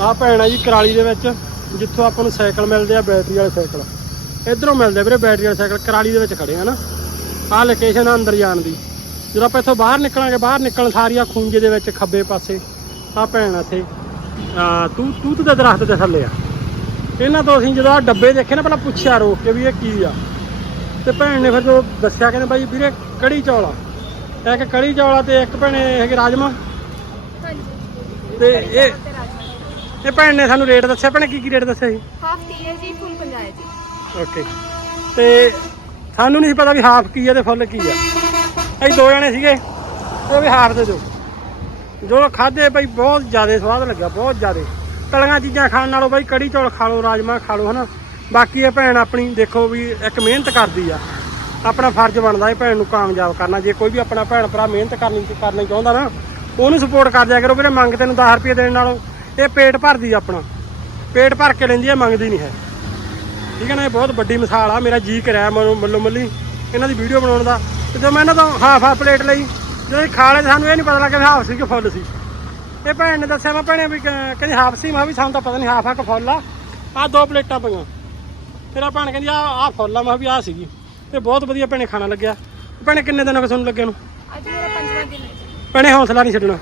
ਆ ਭੈਣ ਆ ਜੀ ਕਰਾਲੀ ਦੇ ਵਿੱਚ ਜਿੱਥੋਂ ਆਪਾਂ ਨੂੰ ਸਾਈਕਲ ਮਿਲਦੇ ਆ ਬੈਟਰੀ ਵਾਲੇ ਸਾਈਕਲ। ਇਧਰੋਂ ਮਿਲਦੇ ਆ ਵੀਰੇ ਬੈਟਰੀ ਵਾਲੇ ਸਾਈਕਲ ਕਰਾਲੀ ਦੇ ਵਿੱਚ ਖੜੇ ਆ ਨਾ। ਆਹ ਲੋਕੇਸ਼ਨ ਆ ਅੰਦਰ ਜਾਣ ਦੀ। ਜਦੋਂ ਆਪਾਂ ਇੱਥੋਂ ਬਾਹਰ ਨਿਕਲਾਂਗੇ ਬਾਹਰ ਨਿਕਲਣ ਸਾਰੀ ਆ ਖੂੰਜੇ ਦੇ ਵਿੱਚ ਖੱਬੇ ਪਾਸੇ ਆ ਭੈਣ ਆ ਇੱਥੇ। ਆ ਤੂੰ ਤੂਤ ਦੇ ਦਰਖਤ ਦੇ ਥੱਲੇ ਆ। ਇਹਨਾਂ ਤੋਂ ਅਸੀਂ ਜਦੋਂ ਆ ਡੱਬੇ ਦੇਖੇ ਨਾ ਪਹਿਲਾਂ ਪੁੱਛਿਆ ਰੋਕ ਕੇ ਵੀ ਇਹ ਕੀ ਆ। ਤੇ ਭੈਣ ਨੇ ਫਿਰ ਜੋ ਦੱਸਿਆ ਕਹਿੰਦੇ ਬਾਈ ਵੀਰੇ ਕੜੀ ਚੌਲ ਆ। ਇੱਕ ਕੜੀ ਚੌਲ ਆ ਤੇ ਇੱਕ ਭੈਣੇ ਹੈਗੇ ਰਾਜਮਾ। ਤੇ ਇਹ ਇਹ ਭੈਣ ਨੇ ਸਾਨੂੰ ਰੇਟ ਦੱਸਿਆ ਭੈਣੇ ਕੀ ਕੀ ਰੇਟ ਦੱਸਿਆ ਸੀ? ਹਾਫ ਟੀ ਹੈ ਜੀ ਫੁੱਲ 50 ਹੈ ਜੀ। ਓਕੇ ਤੇ ਸਾਨੂੰ ਨਹੀਂ ਪਤਾ ਵੀ ਹਾਫ ਕੀ ਆ ਤੇ ਫੁੱਲ ਕੀ ਆ ਅਸੀਂ ਦੋ ਜਣੇ ਸੀਗੇ ਉਹ ਵੀ ਹਾਫ ਦੇ ਦਿਓ। ਜੋ ਖਾਦੇ ਬਈ ਬਹੁਤ ਜ਼ਿਆਦਾ ਸਵਾਦ ਲੱਗਾ ਬਹੁਤ ਜ਼ਿਆਦਾ। ਤਲੀਆਂ ਚੀਜ਼ਾਂ ਖਾਣ ਨਾਲੋਂ ਬਈ ਕੜੀ ਚੌਲ ਖਾ ਲਓ ਰਾਜਮਾ ਖਾ ਲਓ ਹਨਾ। ਬਾਕੀ ਇਹ ਭੈਣ ਆਪਣੀ ਦੇਖੋ ਵੀ ਇੱਕ ਮਿਹਨਤ ਕਰਦੀ ਆ। ਆਪਣਾ ਫਰਜ਼ ਬਣਦਾ ਇਹ ਭੈਣ ਨੂੰ ਕਾਮਯਾਬ ਕਰਨਾ। ਜੇ ਕੋਈ ਵੀ ਆਪਣਾ ਭੈਣ ਭਰਾ ਮਿਹਨਤ ਕਰਨੀ ਕਰਨੀ ਚਾਹੁੰਦਾ ਨਾ ਉਹਨੂੰ ਸਪੋਰਟ ਕਰ ਦਿਆ ਕਰੋ ਵੀਰੇ ਮੰਗ ਤੈਨੂੰ 10 ਰੁਪਏ ਦੇਣ ਨਾਲੋਂ। ਇਹ ਪੇਟ ਭਰਦੀ ਆ ਆਪਣਾ। ਪੇਟ ਭਰ ਕੇ ਲੈਂਦੀ ਆ ਮੰਗਦੀ ਨਹੀਂ ਹੈ। ਠੀਕ ਹੈ ਨਾ ਇਹ ਬਹੁਤ ਵੱਡੀ ਮਿਸਾਲ ਆ ਮੇਰਾ ਜੀ ਕਰਿਆ ਮਨੋਂ ਮੱਲੋ ਮੱਲੀ ਇਹਨਾਂ ਦੀ ਵੀਡੀਓ ਬਣਾਉਣ ਦਾ। ਤੇ ਜਦੋਂ ਮੈਂ ਇਹਨਾਂ ਤੋਂ ਹਾਫ ਹਾਫ ਪਲੇਟ ਲਈ ਜਦੋਂ ਇਹ ਖਾ ਲਏ ਤਾਂ ਸਾਨੂੰ ਇਹ ਨਹੀਂ ਪਤਾ ਲੱਗਿਆ ਵੀ ਹਾਫ ਸੀ ਕਿ ਫੁੱਲ ਸੀ। ਇਹ ਭੈਣ ਨੇ ਦੱਸਿਆ ਮੈਂ ਭੈਣੇ ਵੀ ਕਹਿੰਦੀ ਹਾਫ ਸੀ ਮੈਂ ਵੀ ਸਾਨੂੰ ਤਾਂ ਪਤਾ ਨਹੀਂ ਹਾਫ ਆ ਕਿ ਫੁੱਲ ਆ। ਆ ਦੋ ਪਲੇਟਾਂ ਪਈਆਂ। ਫਿਰ ਆ ਭੈਣ ਕਹਿੰਦੀ ਆ ਆ ਫੁੱਲ ਆ ਮੈਂ ਵੀ ਆ ਸੀਗੀ। ਤੇ ਬਹੁਤ ਵਧੀਆ ਭੈਣੇ ਖਾਣਾ ਲੱਗਿਆ। ਭੈਣੇ ਕਿੰਨੇ ਦਿਨ ਹੋ ਗਏ ਤੁਹਾਨੂੰ ਲੱਗੇ ਨੂੰ ਅੱਜ ਮੇਰਾ ਪੰਜਵਾਂ ਦਿਨ ਹੈ ਭੈਣੇ ਹੌਸਲਾ ਨਹੀਂ ਛੱਡਣਾ।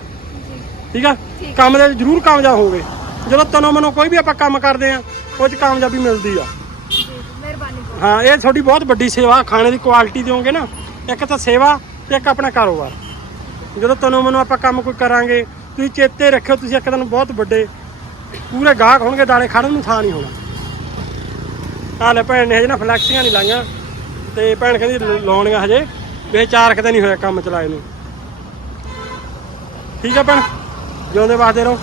ਠੀਕ ਆ। ਕੰਮ ਦੇ ਵਿੱਚ ਜ਼ਰੂਰ ਕਾਮਯਾਬ ਹੋਵੇ ਜਦੋਂ ਤਨੋਂ ਮਨੋਂ ਕੋਈ ਵੀ ਆਪਾਂ ਕੰਮ ਕਰਦੇ ਆ ਉਹ 'ਚ ਕਾਮਯਾਬੀ ਮਿਲਦੀ ਆ। ਹਾਂ ਇਹ ਤੁਹਾਡੀ ਬਹੁਤ ਵੱਡੀ ਸੇਵਾ ਖਾਣੇ ਦੀ ਕੁਆਲਿਟੀ ਦਿਓਗੇ ਨਾ ਇੱਕ ਤਾਂ ਸੇਵਾ ਤੇ ਇੱਕ ਆਪਣਾ ਕਾਰੋਬਾਰ। ਜਦੋਂ ਤਨੋਂ ਮਨੋਂ ਆਪਾਂ ਕੰਮ ਕੋਈ ਕਰਾਂਗੇ ਤੁਸੀਂ ਚੇਤੇ ਰੱਖਿਓ ਤੁਸੀਂ ਇੱਕ ਦਿਨ ਬਹੁਤ ਵੱਡੇ ਪੂਰੇ ਗਾਹਕ ਹੋਣਗੇ ਦਾਣੇ ਖੜਨ ਨੂੰ ਥਾਂ ਨਹੀਂ ਹੋਣਾ। ਆ ਲੈ ਭੈਣ ਨੇ ਹਜੇ ਨਾ ਫਲੈਕਸੀਆਂ ਨਹੀਂ ਲਾਈਆਂ ਤੇ ਭੈਣ ਕਹਿੰਦੀ ਲਾਉਣੀਆਂ ਹਜੇ। ਵੀ ਚਾਰ ਕਿਤੇ ਨਹੀਂ ਹੋਇਆ ਕੰਮ ਚਲਾਏ ਨੂੰ। ਠੀਕ ਆ ਭੈਣ? ਜਿਉਂਦੇ ਵਾਸਤੇ ਰਹੋ